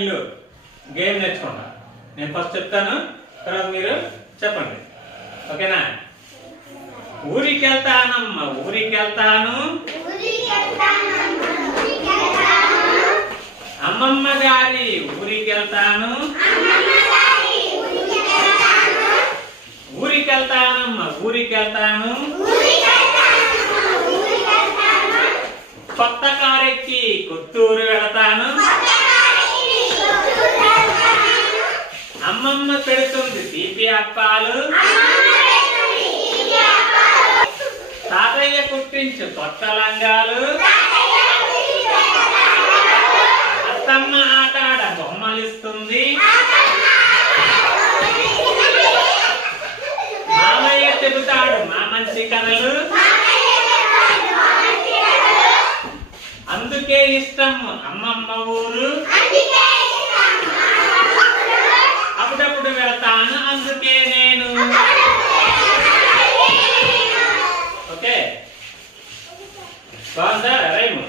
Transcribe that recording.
ఇల్లు గేమ్ నేర్చుకుంటా. నేను ఫస్ట్ చెప్తాను, తర్వాత మీరు చెప్పండి. ఓకేనా? ఊరికి వెళ్తానమ్మ ఊరికి వెళ్తాను, అమ్మమ్మ గారి ఊరికి వెళ్తాను, ఊరికి వెళ్తానమ్మ ఊరికి వెళ్తాను, కొత్త కారెక్కి కొత్తూరు వెళతాను, అమ్మమ్మ పెడుతుంది తీపి అప్పాలు, తాతయ్య కుట్టించు కొత్త లంగాలు, అత్తమ్మ ఆటాడ బొమ్మలిస్తుంది, మామయ్య చెబుతాడు మా మంచి కథలు, అందుకే ఇష్టం అమ్మమ్మ ఊరు, అప్పుడప్పుడు వెళ్తాను అందుకే నేను. ఓకే, బాగుందా రైము?